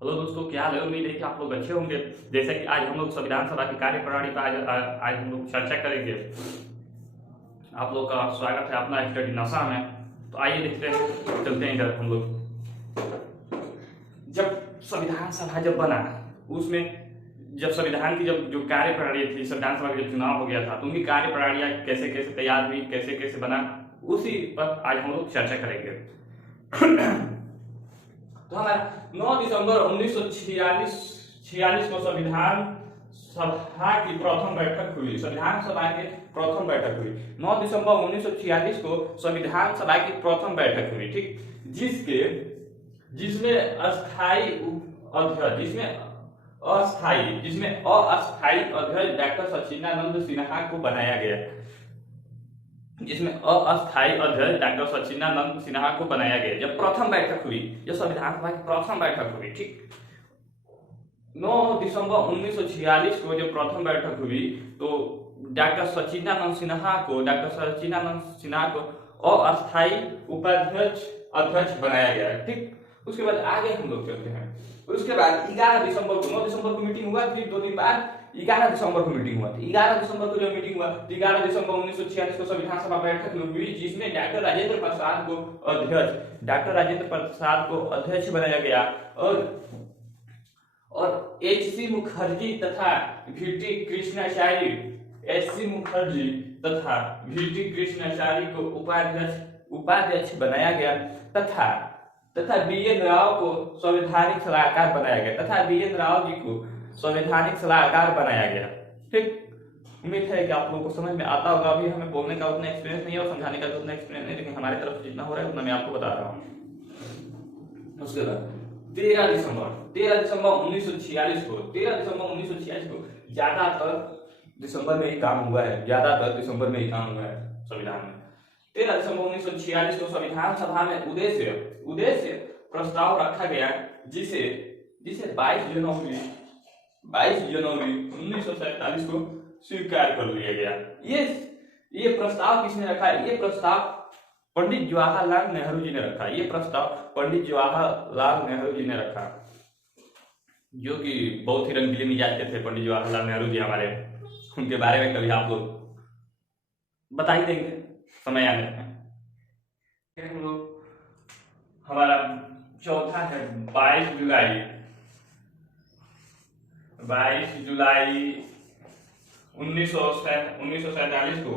Hello दोस्तों, क्या हाल है। उम्मीद है कि आप लोग अच्छे होंगे। जैसे कि आज हम लोग संविधान सभा की कार्यप्रणाली पर आज हम लोग चर्चा करेंगे। आप लोग का स्वागत है अपना स्टडी नशा में। तो आइए देखते हैं, चलते हैं इधर हम लोग। जब संविधान सभा जब बना, उसमें जब संविधान की जब जो कार्यप्रणाली थी, संविधान सभा का जब चुनाव हो गया था, तो उनकी कार्यप्रणालियाँ कैसे कैसे तैयार हुई, कैसे कैसे बना, उसी पर आज हम लोग चर्चा करेंगे। तो हमारा 9 दिसंबर 1946 को संविधान सभा की प्रथम बैठक हुई। संविधान सभा की प्रथम बैठक हुई 9 दिसंबर 1946 को संविधान सभा की प्रथम बैठक हुई, ठीक। जिसमें अस्थायी अध्यक्ष डॉक्टर सच्चिदानंद सिन्हा को बनाया गया। जिसमें अस्थायी अध्यक्ष डॉक्टर सच्चिदानंद सिन्हा को बनाया गया। जब प्रथम बैठक हुई, जब संविधान सभा की प्रथम बैठक हुई, ठीक, 9 दिसंबर 1946 को जब प्रथम बैठक हुई, तो डॉक्टर सच्चिदानंद सिन्हा को अस्थायी अध्यक्ष बनाया गया, ठीक। उसके बाद आगे हम लोग चलते हैं। उसके बाद 11 दिसंबर को, 9 दिसंबर को मीटिंग हुआ, फिर 2 दिन बाद 11 दिसंबर को मीटिंग हुआ। 11 दिसंबर को जब मीटिंग हुआ, 11 दिसंबर 1946 को संविधान सभा बैठक हुई, जिसमें डॉक्टर राजेंद्र प्रसाद को अध्यक्ष बनाया गया और एच.सी. मुखर्जी तथा वी.टी. कृष्णाचारी को उपाध्यक्ष बनाया गया तथा बी.एन. राव को संवैधानिक सलाहकार बनाया गया ठीक। उम्मीद है कि आप लोगों को समझ में आता होगा। अभी हमें बोलने का उतना एक्सपीरियंस नहीं है और समझाने का उतना एक्सपीरियंस नहीं, लेकिन हमारी तरफ से जितना हो रहा है उतना मैं आपको बता रहा हूँ। उसके बाद 13 दिसंबर 1946 को ज्यादातर दिसंबर में ही काम हुआ है संविधान में। 13 दिसंबर 1946 को संविधान सभा में उद्देश्य प्रस्ताव रखा गया, जिसे 22 जनवरी 1947 को स्वीकार कर लिया गया। ये प्रस्ताव किसने रखा है? ये प्रस्ताव पंडित जवाहरलाल नेहरू जी ने रखा, जो कि बहुत ही रंगीले मिजाज के थे पंडित जवाहरलाल नेहरू जी हमारे। उनके बारे में कभी आप लोग बता ही देंगे समय आने में। हम लोग हमारा चौथा है 22 जुलाई 1947 को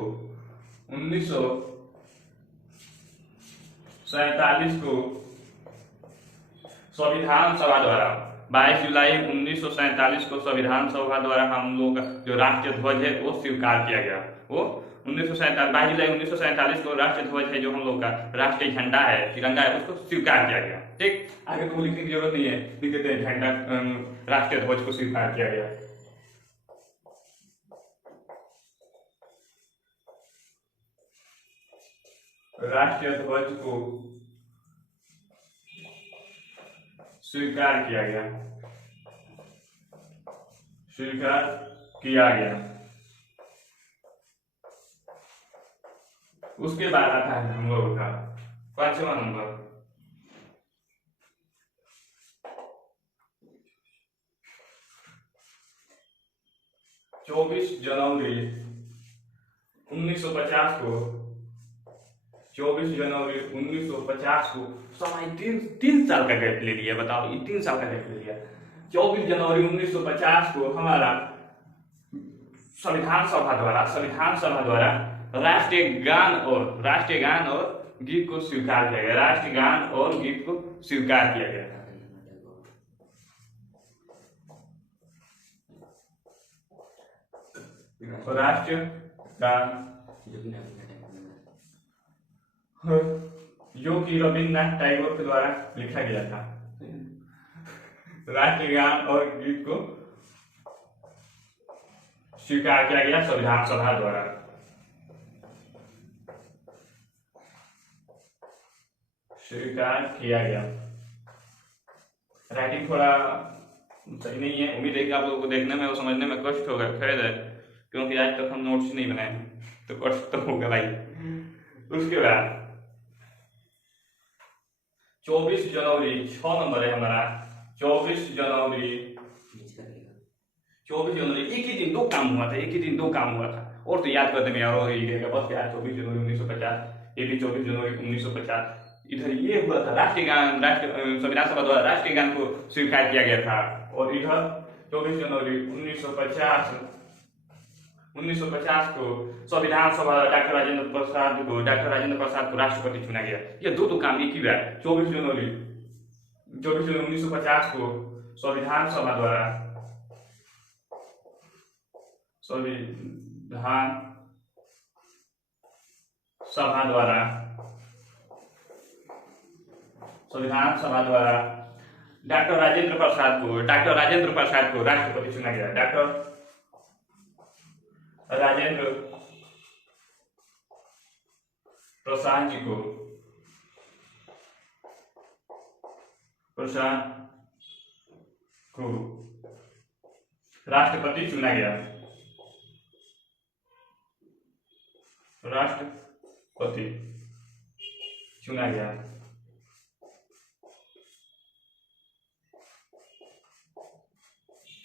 संविधान सभा द्वारा 22 जुलाई 1947 को संविधान सभा द्वारा हम लोग का जो राष्ट्रीय ध्वज है वो स्वीकार किया गया। वो 22 जुलाई 1947 को राष्ट्रीय ध्वज है, जो हम लोग का राष्ट्रीय झंडा है, तिरंगा है, उसको स्वीकार किया गया, ठीक। आगे तो लिखने की जरूरत नहीं है, लिख देते हैं झंडा राष्ट्रीय ध्वज को स्वीकार किया गया। राष्ट्रीय ध्वज को स्वीकार किया गया। उसके बाद आता है हम लोगों का 5वां नंबर 24 जनवरी 1950 को समय 3 साल का गैप ले लिया। बताओ, ये 3 साल का गैप ले लिया। 24 जनवरी 1950 को हमारा संविधान सभा द्वारा राष्ट्रीय गान और गीत को स्वीकार किया गया। राष्ट्रीय गान और गीत को स्वीकार किया गया। राष्ट्रीय गान जो कि रविन्द्रनाथ टैगोर के द्वारा लिखा गया था। राष्ट्रीय गान और गीत को स्वीकार किया गया संविधान सभा द्वारा। स्वीकार किया गया। राइटिंग थोड़ा सही नहीं है, उम्मीद है कि आप लोगों को देखने में और समझने में कष्ट होगा। खैर है, क्योंकि आज तक हम नोट्स नहीं बनाए तो कष्ट तो होगा भाई। उसके बाद 24 जनवरी 6 नंबर है हमारा 24 जनवरी 24 जनवरी एक ही दिन दो काम हुआ था, एक ही दिन दो काम हुआ था। और तो याद करते में यार ये बस यार 24 जनवरी 1950, ये भी 24 जनवरी 1950। इधर ये हुआ था राष्ट्रीय गान, संविधान सभा द्वारा राष्ट्रीय गान को स्वीकार किया गया था। और इधर 24 जनवरी 1950 को संविधान सभा डॉक्टर राजेंद्र प्रसाद को राष्ट्रपति चुना गया। ये दो काम एक ही बार 24 जनवरी 1950 को संविधान सभा द्वारा डॉक्टर राजेंद्र प्रसाद को राष्ट्रपति चुना गया। डॉक्टर राजेंद्र प्रसाद जी को राष्ट्रपति चुना गया।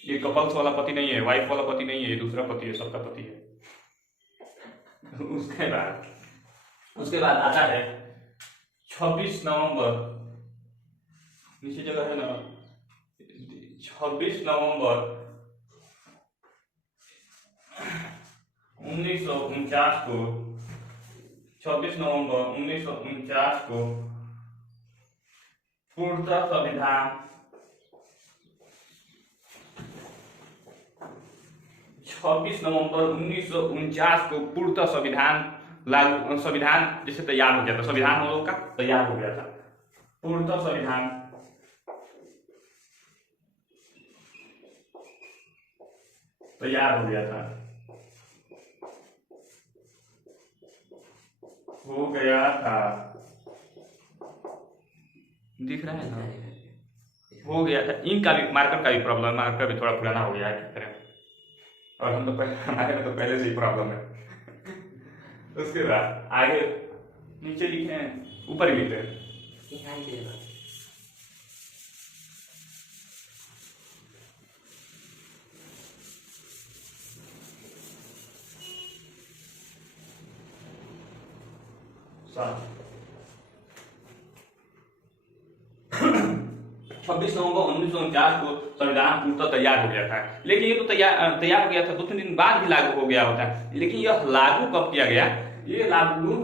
ये कपल्स वाला पति नहीं है, वाइफ वाला पति नहीं है, ये दूसरा पति है, सबका पति है। उसके बाद आता है 26 नवंबर, नीचे जगह है ना, 26 नवंबर 1949 को 26 नवंबर 1949 को पूर्णतः संविधान 26 नवंबर 1949 को पूर्णतः संविधान जैसे तैयार हो गया था। संविधान हम लोग का तैयार हो गया था, पूर्णतः संविधान तैयार हो गया था, दिख रहा है ना, हो गया था। इंक का भी, मार्कर का भी प्रॉब्लम, मार्कर भी थोड़ा पुराना हो गया है की तरह, और हम तो हमारे में तो पहले से ही प्रॉब्लम है। उसके बाद आगे नीचे लिखे हैं, ऊपर ही लिखे हैं। छब्बीस नवंबर 1949 को संविधान पूर्णतः तैयार हो गया था। लेकिन ये तो तैयार हो गया था, 2-3 दिन बाद भी लागू हो गया होता। लेकिन यह लागू कब किया गया? ये लागू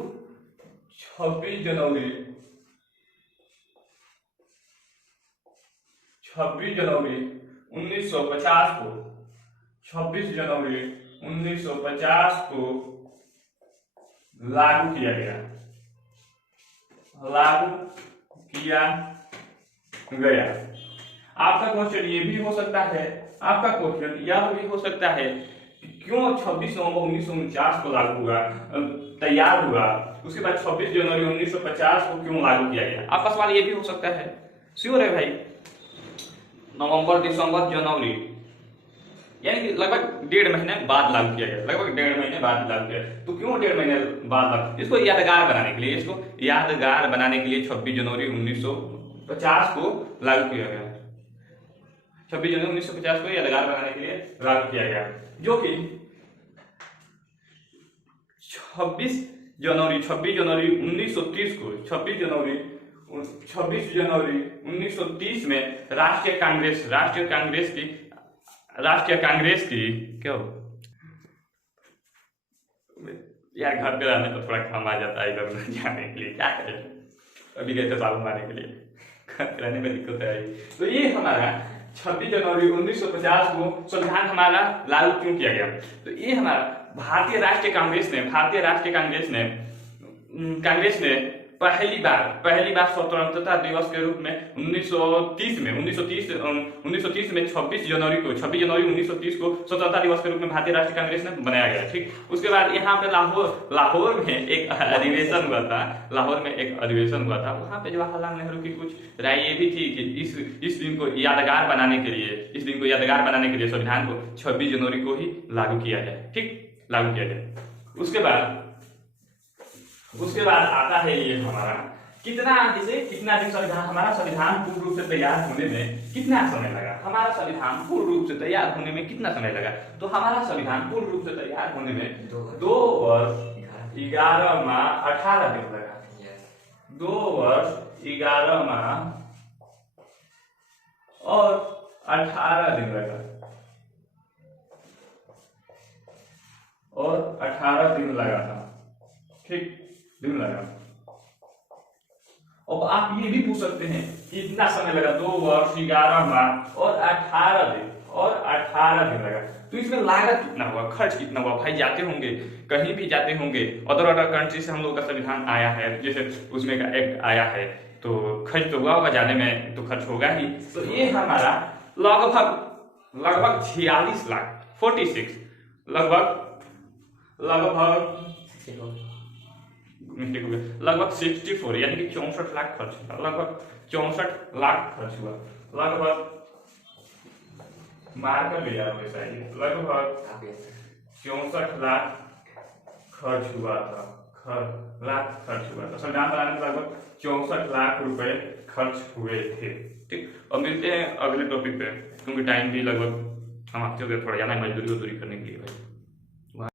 26 जनवरी 1950 को 26 जनवरी 1950 को लागू किया गया। आपका क्वेश्चन ये भी हो सकता है, आपका क्वेश्चन यह भी हो सकता है क्यों 26 नवंबर 1949 को लागू हुआ, तैयार हुआ, उसके बाद 26 जनवरी 1950 को क्यों लागू किया गया? आपका सवाल ये भी हो सकता है। श्योर है भाई? नवंबर, दिसंबर, जनवरी, यानी कि लगभग 1.5 महीने बाद लागू किया गया, लगभग 1.5 महीने बाद लागू किया। तो क्यों 1.5 महीने बाद लागू? इसको यादगार बनाने के लिए, 26 जनवरी 1950 को लागू किया गया। 26 जनवरी 1950 को यादगार बनाने के लिए लागू किया गया, जो कि 26 जनवरी 1930 को 26 जनवरी 1930 में राष्ट्रीय कांग्रेस की क्या हो यार, घर पे रहने तो थोड़ा काम आ जाता है इधर उधर जाने के लिए, क्या करें। अभी गए थे साबुन मारने के लिए, घर पे रहने में दिक्कत है। तो ये हमारा 26 जनवरी 1950 को संविधान हमारा लागू क्यों किया गया? तो ये हमारा भारतीय राष्ट्रीय कांग्रेस ने पहली बार स्वतंत्रता दिवस के रूप में 1930 में 26 जनवरी 1930 को स्वतंत्रता दिवस के रूप में भारतीय राष्ट्रीय कांग्रेस ने बनाया गया। ठीक, उसके बाद यहाँ पे लाहौर में एक अधिवेशन हुआ था, वहाँ पे जवाहरलाल नेहरू की कुछ राय ये भी थी कि इस दिन को यादगार बनाने के लिए संविधान को 26 जनवरी को ही लागू किया जाए। ठीक, लागू किया जाए। उसके बाद आता है ये हमारा कितना जैसे कितना दिन संविधान, हमारा संविधान पूर्ण रूप से तैयार होने में कितना समय लगा, हमारा संविधान पूर्ण रूप से तैयार होने में कितना समय लगा, तो हमारा संविधान पूर्ण रूप से तैयार होने में 2 वर्ष 11 माह 18 दिन लगा। 2 वर्ष 11 माह और 18 दिन लगा, और 18 दिन लगा था, ठीक, दिन लगा। अब आप ये भी पूछ सकते हैं कि इतना समय लगा, 2 वर्ष 11 माह और 18 दिन, और 18 दिन लगा, तो इसमें लागत कितना हुआ, खर्च कितना हुआ। भाई जाते होंगे, कहीं भी जाते होंगे, अदर कंट्री से हम लोग का संविधान आया है, जैसे उसमें का एक्ट आया है, तो खर्च तो हुआ होगा, जाने में तो खर्च होगा ही। तो ये हमारा लगभग 46 लाख 46 लगभग 64 यानी कि 64 लाख खर्च हुआ, लगभग 64 लाख खर्च हुआ, लगभग मार्कर ले जाओ वैसा ही, लगभग 64 लाख खर्च हुआ था, खर्च हुआ था। संविधान बनाने में लगभग 64 लाख रुपए खर्च हुए थे। ठीक, अब मिलते हैं अगले टॉपिक पे, क्योंकि टाइम भी लगभग समाप्ति हो गया, थोड़ा जाना है मजदूरी करने के लिए भाई।